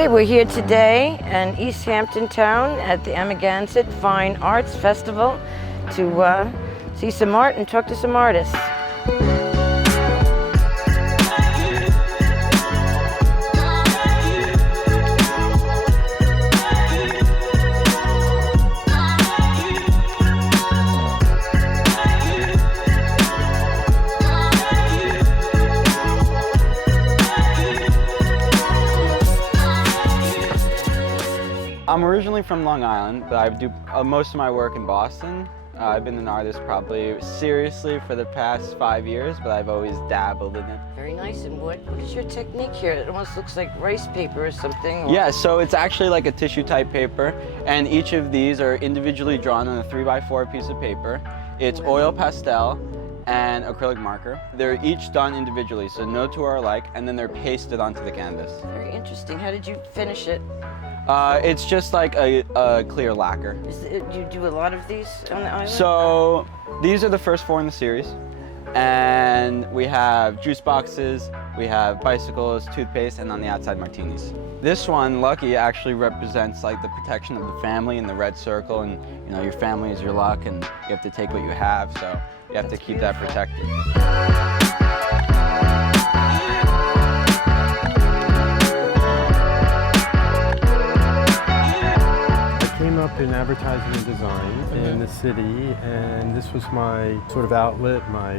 Okay, we're here today in East Hampton Town at the Amagansett Fine Arts Festival to see some art and talk to some artists. I'm originally from Long Island, but I do most of my work in Boston. I've been an artist probably seriously for the past 5 years, but I've always dabbled in it. Very nice. And what is your technique here? It almost looks like rice paper or something. Or... Yeah, so it's actually like a tissue type paper, and each of these are individually drawn on a 3x4 piece of paper. It's oil pastel and acrylic marker. They're each done individually, so no two are alike, and then they're pasted onto the canvas. Very interesting. How did you finish it? It's just like a clear lacquer. Do you do a lot of these on the island? So these are the first 4 in the series. And we have juice boxes, we have bicycles, toothpaste, and on the outside martinis. This one, Lucky, actually represents like the protection of the family and the red circle, and you know, your family is your luck and you have to take what you have, so you have to keep that protected. Up in advertising and design in the city, and this was my sort of outlet, my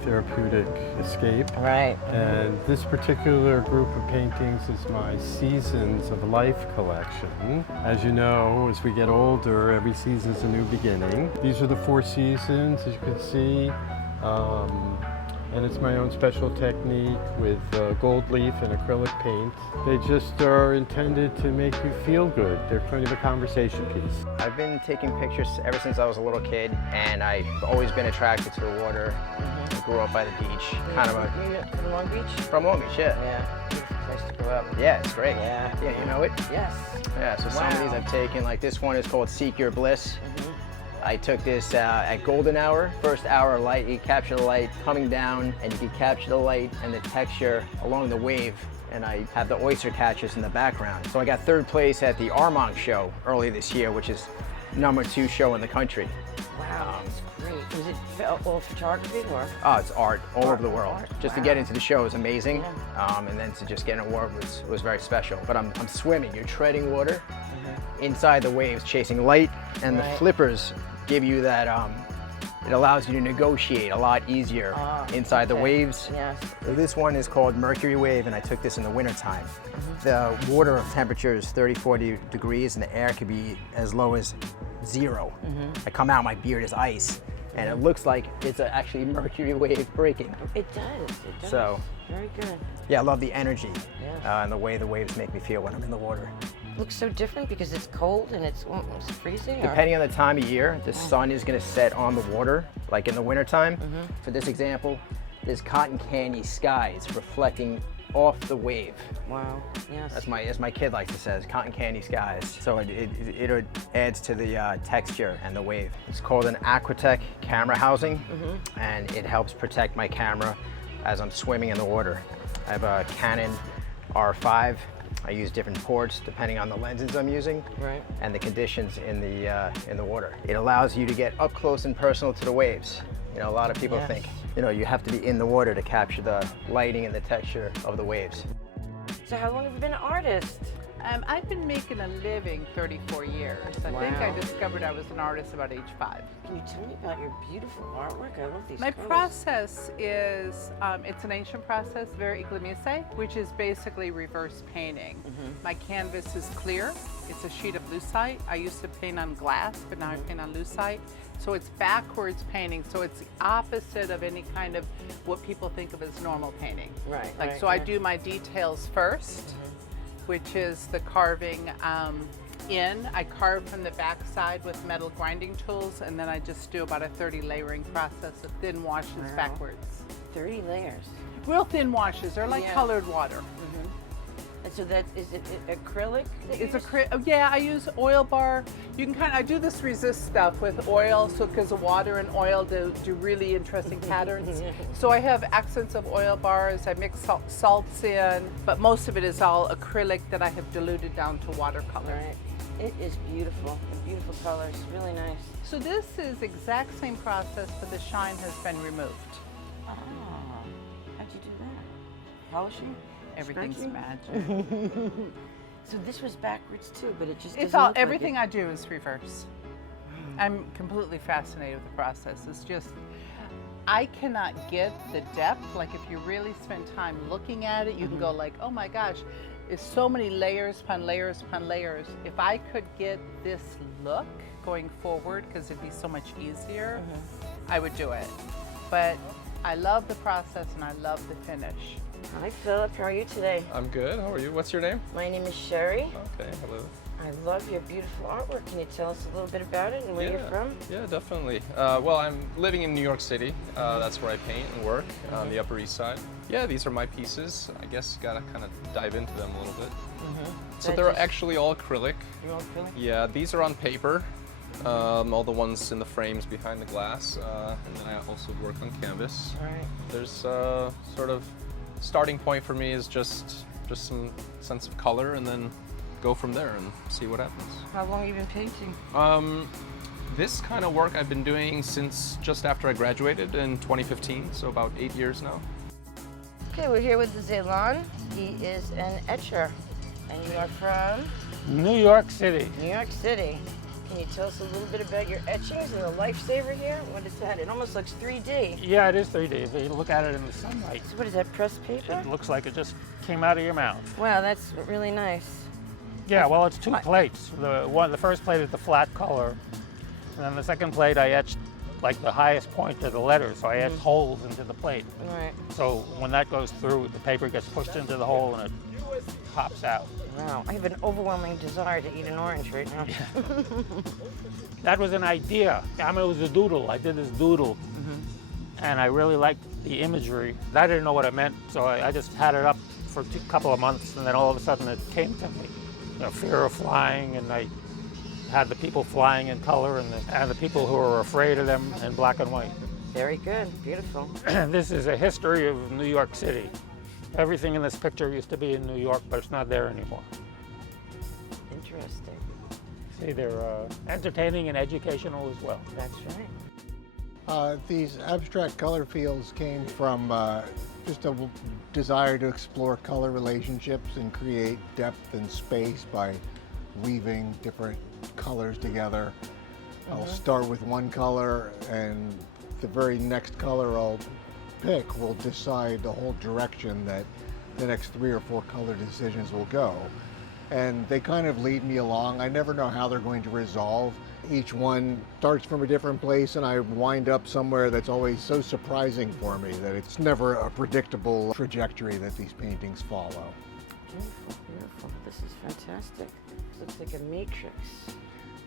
therapeutic escape. Right. And this particular group of paintings is my Seasons of Life collection. As you know, as we get older, every season is a new beginning. These are the 4 seasons, as you can see. And it's my own special technique with gold leaf and acrylic paint. They just are intended to make you feel good. They're kind of a conversation piece. I've been taking pictures ever since I was a little kid, and I've always been attracted to the water. I grew up by the beach. From Long Beach? From Long Beach, yeah. Yeah, beautiful place to grow up. Yeah, it's great. Yeah. Yeah, you know it? Yes. Yeah, so some of these I've taken, like this one is called Seek Your Bliss. I took this at golden hour, first hour of light. You capture the light coming down, and you can capture the light and the texture along the wave. And I have the oyster catchers in the background. So I got 3rd place at the Armagh show early this year, which is #2 show in the country. Wow, that's great. Was it all photography or? Oh, it's art all over the world. Art. Just to get into the show is amazing, and then to just get an award was very special. But I'm swimming, you're treading water inside the waves, chasing light, and the flippers give you that, it allows you to negotiate a lot easier inside the waves. Yes. So this one is called Mercury Wave, and I took this in the wintertime. The water temperature is 30-40 degrees, and the air could be as low as 0. I come out, my beard is ice, and it looks like it's actually Mercury Wave breaking. It does, it does. So, very good. yeah, I love the energy and the way the waves make me feel when I'm in the water. Looks so different because it's cold and it's almost freezing? Depending on the time of year, the sun is going to set on the water, like in the wintertime. For this example, there's cotton candy skies reflecting off the wave. Wow, yes. As my kid likes to say, cotton candy skies. So it adds to the texture and the wave. It's called an Aquatech camera housing, and it helps protect my camera as I'm swimming in the water. I have a Canon R5. I use different ports depending on the lenses I'm using and the conditions in the water. It allows you to get up close and personal to the waves. You know, a lot of people think, you know, you have to be in the water to capture the lighting and the texture of the waves. So how long have you been an artist? I've been making a living 34 years. I think I discovered I was an artist about age 5. Can you tell me about your beautiful artwork? I love these My colors. process is, it's an ancient process, very iglemise, which is basically reverse painting. My canvas is clear. It's a sheet of lucite. I used to paint on glass, but now I paint on lucite. So it's backwards painting, so it's the opposite of any kind of what people think of as normal painting. Right. So I do my details first, which is the carving in. I carve from the back side with metal grinding tools, and then I just do about a 30 layering process of thin washes backwards. 30 layers. Real thin washes, they're like colored water. so that is it acrylic? that you It's use? yeah, I use oil bar. You can I do this resist stuff with oil, so because the water and oil do really interesting patterns. So I have accents of oil bars. I mix salts in, but most of it is all acrylic that I have diluted down to watercolor. Right. It is beautiful. Beautiful colors. Really nice. So this is exact same process, but the shine has been removed. Oh, how'd you do that? Polishing? Everything's Scratching? magic. So this was backwards too, but it just It's doesn't all look like everything it. I do is reverse. I'm completely fascinated with the process. It's just I cannot get the depth. Like if you really spend time looking at it, you can go like, oh my gosh, it's so many layers upon layers upon layers. If I could get this look going forward, because it'd be so much easier, I would do it. But I love the process and I love the finish. Hi Philip, how are you today? I'm good. How are you? What's your name? My name is Sherry. Okay, hello. I love your beautiful artwork. Can you tell us a little bit about it and where you're from? Yeah, definitely. Well, I'm living in New York City. That's where I paint and work on the Upper East Side. Yeah, these are my pieces. I guess you gotta kind of dive into them a little bit. So That they're just- actually all acrylic. You're all acrylic? Yeah, these are on paper. All the ones in the frames behind the glass, and then I also work on canvas. All right. There's sort of starting point for me is just some sense of color, and then go from there and see what happens. How long have you been painting? This kind of work I've been doing since just after I graduated in 2015, so about 8 years now. Okay, we're here with Zelan. He is an etcher. And you are from New York City. New York City. Can you tell us a little bit about your etchings and the lifesaver here? What is that? It almost looks 3D. Yeah, it is 3D. If you look at it in the sunlight, So what is that, pressed paper? it looks like it just came out of your mouth. Wow, that's really nice. Yeah, well, it's two plates. The first plate is the flat color, and then the second plate I etched like the highest point of the letter, so I etched holes into the plate. All right. So when that goes through, the paper gets pushed into the hole and it pops out. Wow, I have an overwhelming desire to eat an orange right now. That was an idea. I mean, it was a doodle. I did this doodle, and I really liked the imagery. I didn't know what it meant, so I just had it up for a couple of months, and then all of a sudden it came to me. You know, fear of flying, and I had the people flying in color, and the people who were afraid of them in black and white. Very good, beautiful. This is a history of New York City. Everything in this picture used to be in New York, but it's not there anymore. Interesting. See, they're entertaining and educational as well. That's right. These abstract color fields came from just a desire to explore color relationships and create depth and space by weaving different colors together. I'll start with one color, and the very next color I'll pick will decide the whole direction that the next 3 or 4 color decisions will go. And they kind of lead me along. I never know how they're going to resolve. Each one starts from a different place, and I wind up somewhere that's always so surprising for me that it's never a predictable trajectory that these paintings follow. Beautiful, beautiful. This is fantastic. This looks like a matrix.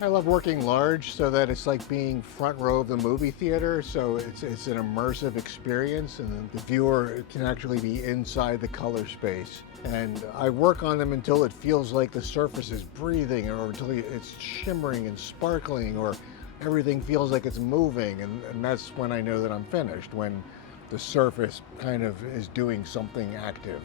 I love working large so that it's like being front row of the movie theater, so it's an immersive experience, and the viewer can actually be inside the color space. And I work on them until it feels like the surface is breathing, or until it's shimmering and sparkling, or everything feels like it's moving, and that's when I know that I'm finished, when the surface kind of is doing something active.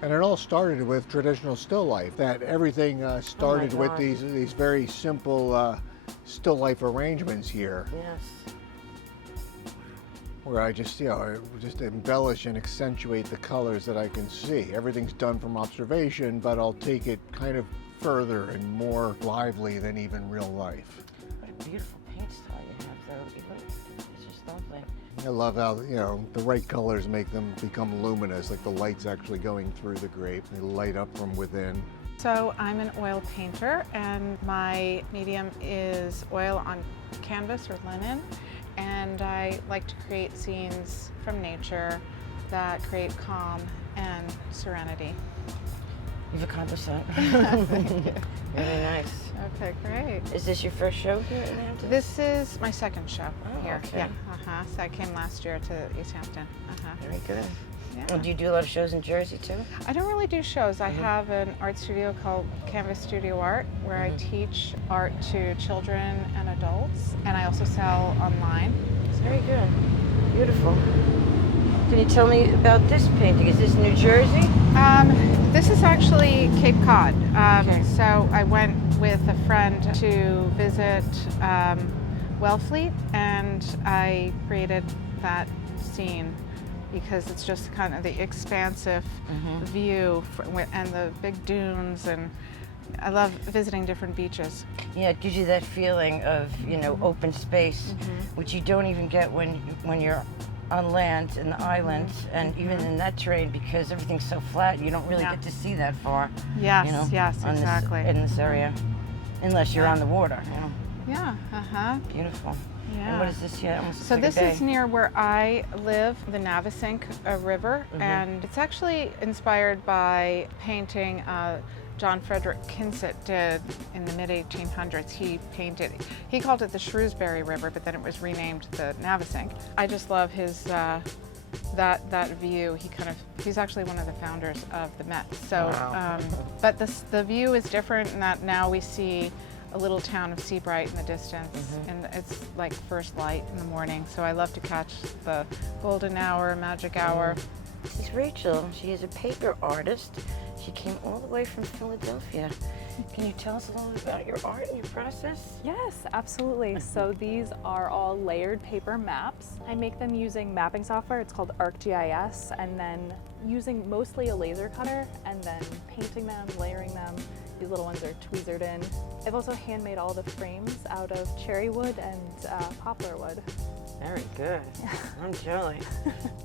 And it all started with traditional still life. That everything started with God. these very simple still life arrangements here, Yes. where I just just embellish and accentuate the colors that I can see. Everything's done from observation, but I'll take it kind of further and more lively than even real life. What a beautiful paint style you have, though. It's just lovely. I love how, the right colors make them become luminous, like the light's actually going through the grape. They light up from within. So I'm an oil painter, and my medium is oil on canvas or linen, and I like to create scenes from nature that create calm and serenity. You've accomplished that. Really nice. Okay, great. Is this your first show here in Hampton? This is my second show Oh, here. okay. Yeah, so I came last year to East Hampton. Very good. Yeah. And do you do a lot of shows in Jersey too? I don't really do shows. I have an art studio called Canvas Studio Art where I teach art to children and adults, and I also sell online. Very good. Beautiful. Can you tell me about this painting? Is this New Jersey? This is actually Cape Cod. Okay. So I went with a friend to visit Wellfleet, and I created that scene because it's just kind of the expansive view and the big dunes, and I love visiting different beaches. Yeah, it gives you that feeling of, you know, open space, which you don't even get when you're on land in the islands, and even in that terrain, because everything's so flat, you don't really get to see that far. Yes, you know, yes, exactly. In this area, unless you're on the water. You know. Yeah, Beautiful. Yeah. And what is this here? So this is near where I live, the Navesink River, and it's actually inspired by painting John Frederick Kinset did in the mid-1800s. He called it the Shrewsbury River, but then it was renamed the Navesink. I just love his that view. He's actually one of the founders of the Met. So, but the view is different in that now we see a little town of Seabright in the distance, and it's like first light in the morning. So I love to catch the golden hour, magic hour. This is Rachel. She is a paper artist. She came all the way from Philadelphia. Can you tell us a little bit about your art and your process? Yes, absolutely. So these are all layered paper maps. I make them using mapping software. It's called ArcGIS, and then using mostly a laser cutter and then painting them, layering them. These little ones are tweezered in. I've also handmade all the frames out of cherry wood and poplar wood. Very good. I'm jelly.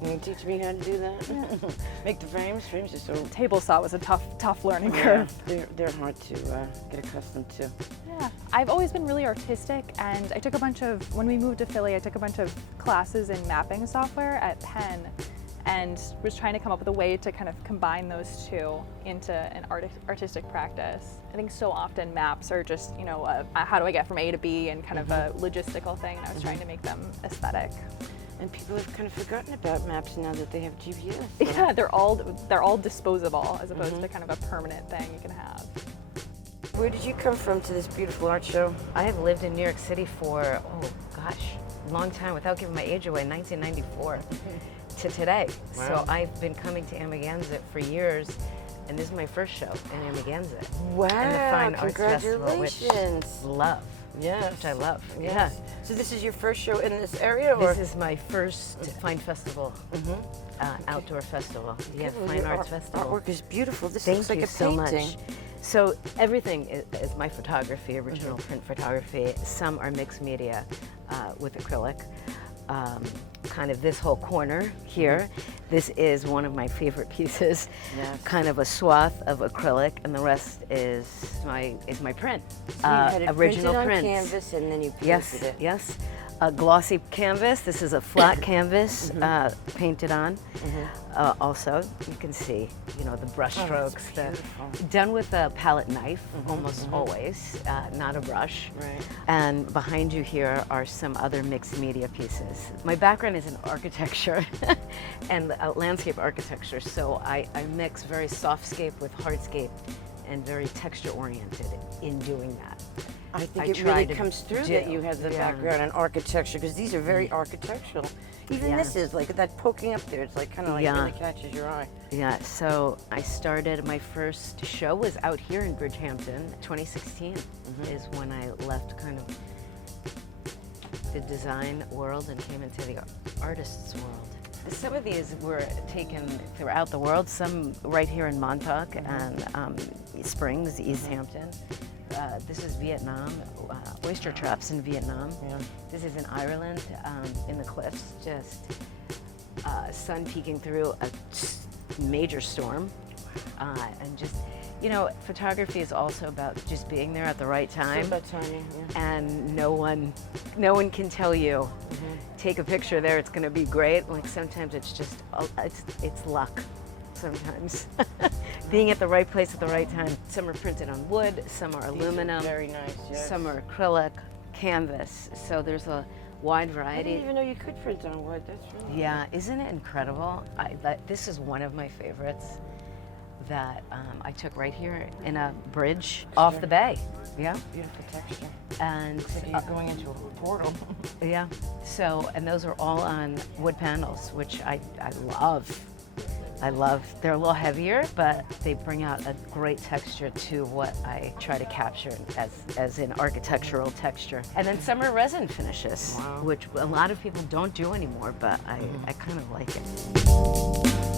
Can you teach me how to do that? Make the frames? Frames are so... Table saw was a tough learning curve. They're hard to get accustomed to. Yeah, I've always been really artistic, and I took when we moved to Philly, I took a bunch of classes in mapping software at Penn, and was trying to come up with a way to kind of combine those two into an artistic practice. I think so often maps are just, you know, how do I get from A to B, and kind of a logistical thing, and I was trying to make them aesthetic. And people have kind of forgotten about maps now that they have GPS. So. Yeah, they're all disposable as opposed to kind of a permanent thing you can have. Where did you come from to this beautiful art show? I have lived in New York City for, a long time, without giving my age away, 1994 to today. Wow. So I've been coming to Amagansett for years, and this is my first show in Amagansett. Wow, and the Fine Arts Festival, which Yes. I love. Yes. So this is your first show in this area, or? This is my first Fine Festival, outdoor festival. Yeah, Fine Arts Festival. Artwork is beautiful. This Thank looks like you a so painting. much. So everything is my photography, original print photography. Some are mixed media with acrylic. Kind of this whole corner here. This is one of my favorite pieces. Yes. Kind of a swath of acrylic, and the rest is my print. So you had it original printed on prints. canvas, and then you painted Yes, it. yes. A glossy canvas. This is a flat canvas painted on. Also, you can see, you know, the brush strokes. Done with a palette knife, almost always, not a brush. Right. And behind you here are some other mixed media pieces. My background is in architecture and landscape architecture, so I mix very softscape with hardscape and very texture oriented in doing that. I think I it try really to comes through do. that you have the background in architecture, because these are very architectural. Even this is like that poking up there. It's like kind of like really catches your eye. Yeah, so I started, my first show was out here in Bridgehampton. 2016 is when I left kind of the design world and came into the artist's world. Some of these were taken throughout the world, some right here in Montauk and Springs, East Hampton. This is Vietnam, oyster traps in Vietnam. Yeah. This is in Ireland, in the cliffs, just sun peeking through a major storm. And just, you know, photography is also about just being there at the right time. It's about timing, And no one can tell you, take a picture there, it's gonna be great. Like sometimes it's just, it's luck. Sometimes being at the right place at the right time. Some are printed on wood, some are aluminum, very nice. Yes. some are acrylic, canvas. So there's a wide I variety. didn't even know you could print on wood. That's really Yeah, isn't it incredible? This is one of my favorites that I took right here in a bridge off the bay. Yeah. beautiful texture. And It's like you're going into a portal. yeah, so, and those are all on wood panels, which I love. I love. They're a little heavier, but they bring out a great texture to what I try to capture as in architectural texture. And then some are resin finishes, which a lot of people don't do anymore, but I kind of like it.